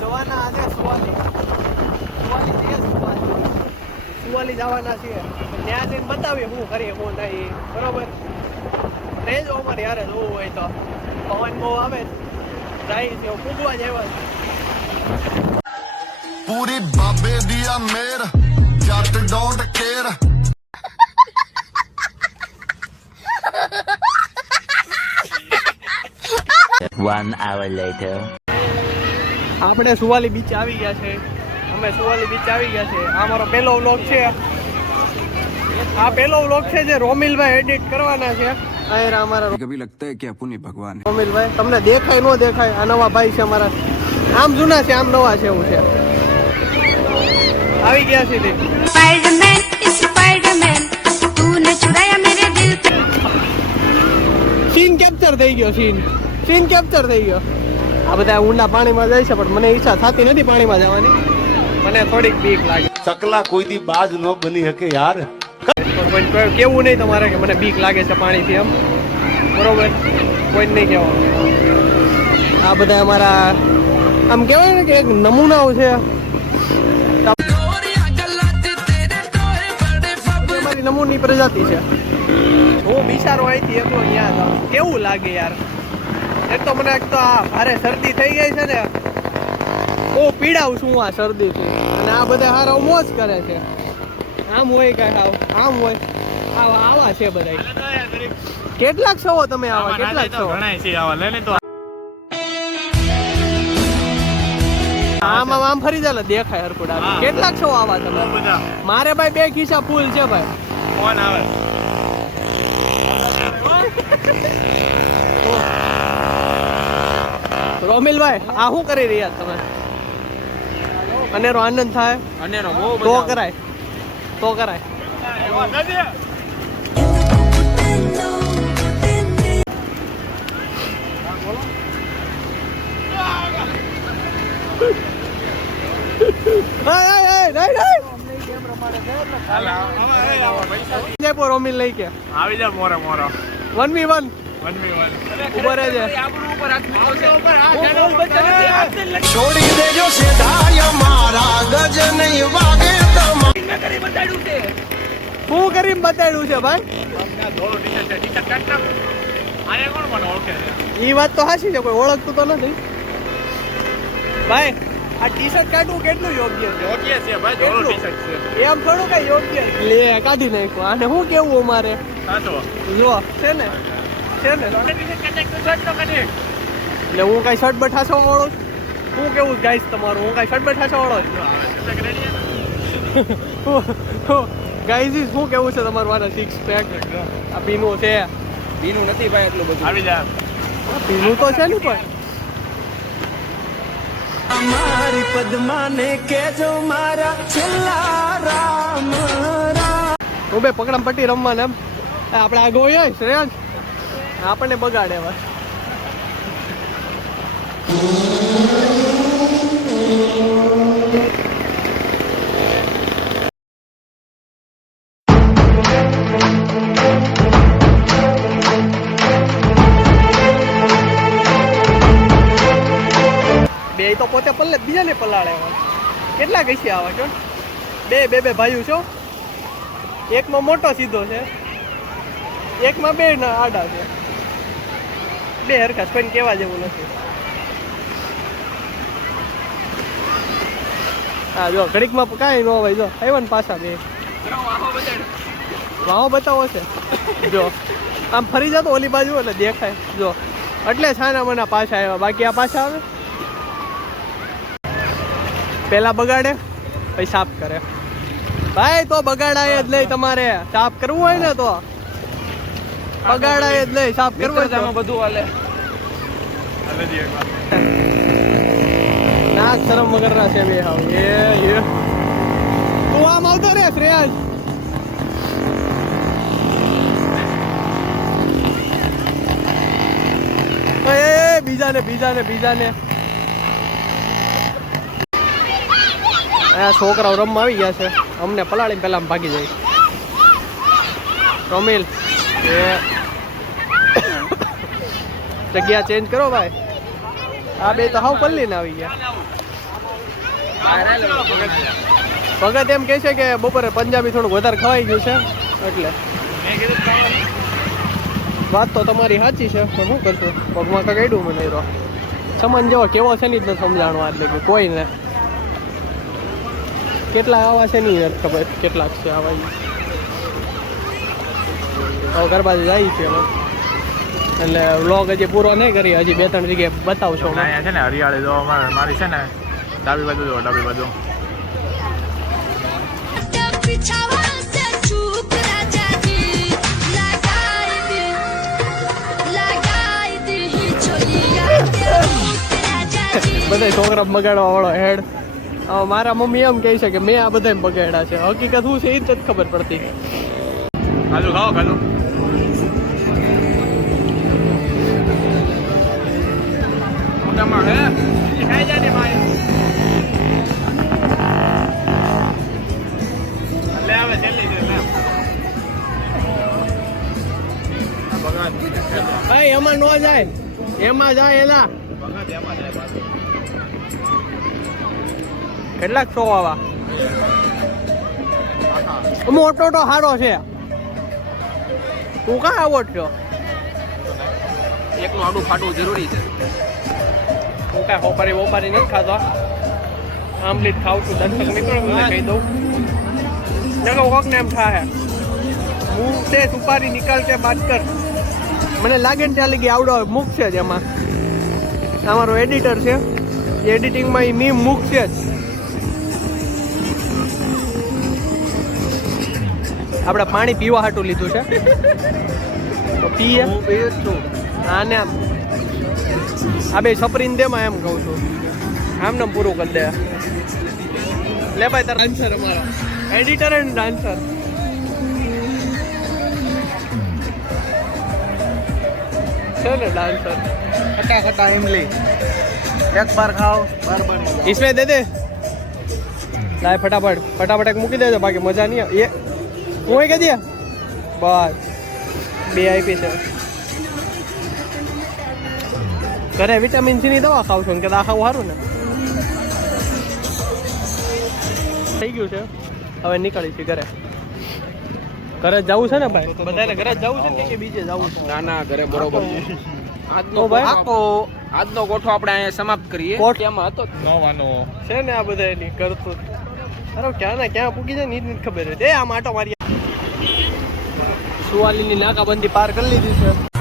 જવાના આજે સુવાલી જવાના છીએ. ત્યાં જઈને બતાવીએ શું કરીએ શું નહીં. બરોબર, રેજો અમારે યારે જોવું હોય તો. પવન બહુ આવે જાય છે, પૂગવા જેવા છે. पूरी बाबे दिया मेर जट डोंट केयर 1 hour later. આપણે સુવાલી બીચ આવી ગયા છે. અમે સુવાલી બીચ આવી ગયા છે. આ મારો પહેલો વ્લોગ છે. આ પહેલો વ્લોગ છે જે રોમિલભાઈ એડિટ કરવાના છે. અહીંયા અમારા कभी लगता है कि अपुन ही भगवान है। રોમિલભાઈ તમને દેખાય ન દેખાય, આ નવા ભાઈ છે અમારા. આમ જૂના છે આમ નવા છે એવું છે. આવી ગયા છે તે स्पाइडरमैन तूने चुराया मेरे दिल से। સીન કેપ્ચર થઈ ગયો. સીન કેપ્ચર થઈ ગયો. આ બધા ઊંડા પાણીમાં જાય છે પણ મને ઈચ્છા થતી નથી પાણીમાં જવાની. મને થોડીક બીક લાગે. ચકલા કોઈ દી બાજ ન બની શકે યાર. પણ કેવું નહીં તમારે કે મને બીક લાગે છે પાણીથી એમ. બરોબર, કોઈ નહીં કહેવાનું. આ બધા અમારા આમ કહેવાય ને કે એક નમૂનાઓ છે. અમારી નમૂની પ્રજાતિ છે. હું બિચારો અહીંથી એકલો ત્યાં જાઉં. કેવું લાગે યાર. એક તો મને એક તો આ ભારે શરદી થઈ ગઈ છે ને, બહુ પીડાવું છું આ શરદીથી. અને આ બધા હારા મોજ કરે છે. આમ હોય કઈ આમ હોય આવા છે બધા. કેટલાક છો તમે આવા? કેટલાક છો? આમ આમ ફરી જાય દેખાય હરકુડા. કેટલાક છો આવા તમે? મારે ભાઈ 2 ખિસ્સા ફૂલ છે ભાઈ. કોણ આવે? રોમિલભાઈ આ શું કરી રહ્યા તમે? અનેરો આનંદ થાય? અનેરો તો કરાય. રોમિલ લઈ કે આવી જા. મોરો 1v1 ઉપર છે. छोड़ी दे जो सेधाया मारा गज नहीं वागे શું કરીને બતાડ્યું છે ભાઈ? ઈ વાત તો સાચી છે, કોઈ ઓળખતું તો નથી ભાઈ. આ ટી શર્ટ કાઢવું કેટલું યોગ્ય છે? એમ થોડું કઈ યોગ્ય લે કાઢી નાખ્યું. આને શું કેવું અમારે? જો છે ને એટલે હું કઈ શર્ટ બઠાસો વાળો શું કેવું ગાઈસ તમારું? હું કઈ શર્ટ બઠાસો વાળો ગાઈસ શું કેવું છે તમારું? આના 6 પેક આ પીનું છે. પીનું નથી ભાઈ એટલું બધું. આવી જા. પીનું તો છે ને પણ અમારી પદ્માને કેજો મારા છેલ્લા રામ હું બે પકડમ પટ્ટી રમવાને એમ. આપણે આ ગોય શ્રેયાંશ આપણને બગાડે હવે. બે તો પોતે પલ્લે બીજાને પલાળે. કેટલા ગઈ છે આવા છો? બે ભાઈઓ છો. એકમાં મોટો સીધો છે, એકમાં 2 ના આડા છે. 2 હરખા કોઈને કહેવા જેવું નથી. હા જો ઘડીકમાં કાંઈ ન હોય. જો આવ્યા ને પાછા 2 વાહો બતાવો છે. જો આમ ફરી જતો ઓલી બાજુ એટલે દેખાય. જો એટલે છાના મના પાછા આવ્યા, બાકી આ પાછા આવે. પેલા બગાડે પછી સાફ કરે ભાઈ. તો બગાડાય જ નહીં. તમારે સાફ કરવું હોય ને તો બગાડાય જ નહીં. સાફ કરવું હોય તો બધું હાલે. નાક શરમ વગરના છે બે હાવ. તું આમ આવતો રે શ્રેયાંશ. બીજાને આ છોકરાઓ રમવા આવી ગયા છે. અમને પલાળીને પેલા ભાગી જાય. રોમિલ એ જગ્યા ચેન્જ કરો ભાઈ. આ બે તો હાવ પલ્લી ને આવી ગયા. ભગત એમ કહે છે કે બપોરે પંજાબી થોડુંક વધારે ખવાઈ ગયું છે એટલે વાત તો તમારી સાચી છે પણ શું કરશું પગમાં કગાડ્યું મને રહ્યો સમાન જેવો કેવો છે ને જ નથી સમજાણવા એટલે કે કોઈને કેટલા આવા છે નહીં નથી ખબર કેટલાક છે આવા હવે ઘર બાજુ જાય છે અમે એટલે વ્લોગ હજી પૂરો નહીં કરી હજી 2-3 જગ્યાએ બતાવશો અહીંયા છે ને હરિયાળી જો મારી છે ને ડાબી બાજુ જો ડાબી બાજુ पीछावा से चूक राजा जी लगाई दी छोलिया के भूत राजा जी બધા છોકરા બગાડવા વાળો હેડ મારા મમ્મી એમ કહે છે કે મેં આ બધા બગાડ્યા છે હકીકત શું છે એ જ નથી ખબર પડતી કાજુ ખાઓ કાજુ મોટામાં હે ખાઈ જાય ને ભાઈ લે આવે જલ્દી છે લે ભગવાન ભાઈ એમાં ન જાય એમાં જાય એલા ભગવાન એમાં જાય પાછું કેટલાક શો આવા મોટો તો સારો છે તું કાં આવો છો એકનું આડું ફાટવું જરૂરી છે હું કાંઈ હોપારી વોપારી નથી ખાતો આમલીટ ખાઉં છું દર્શક મિત્રો કહી દઉં જગો કોકને એમ થાય હું તે સુપારી નિકાલ કે બાત કર મને લાગે ને ત્યાં લગી આવડો મૂકશે જ એમાં અમારો એડિટર છે એ એડિટિંગમાં એ મીમ મૂકશે જ આપણે પાણી પીવા હાટું લીધું છે તો પીએ આને આ બે છપરીને દેમાં એમ કહું છું આમને પૂરું કરી દે લે ભાઈ તાર ડાન્સર અમારો એડિટર એન્ડ ડાન્સર છે ને ડાન્સર ખટા ખટા ઇમલી એક બાર ખાઓ બાર इसमें दे दे लाए फटाफट फटाफट एक મૂકી દેજો બાકી મજા નહીં આવે એ હું કે દે બસ બે આપી છે ઘરે વિટામિન સી ની દવા ખાવ છો ને કે આ ખાવું સારું ને થઈ ગયું છે હવે નીકળી છે ઘરે ઘરે જવું છે ને ભાઈ બધાને ઘરે જવું છે કે બીજે જવું છે ના ના ઘરે બરોબર આજનો તો ભાઈ આજનો ગોઠવો આપણે અહીંયા સમાપ્ત કરીએ કોઠ. એમાં હતો નવાનો છે ને આ બધા એની કરતું અરે ક્યાં ના ક્યાં પૂકી જાય ને એ જ નથી ખબર એ આમ આટો મારી સુવાલીની નાકાબંધી પાર કરી લીધી છે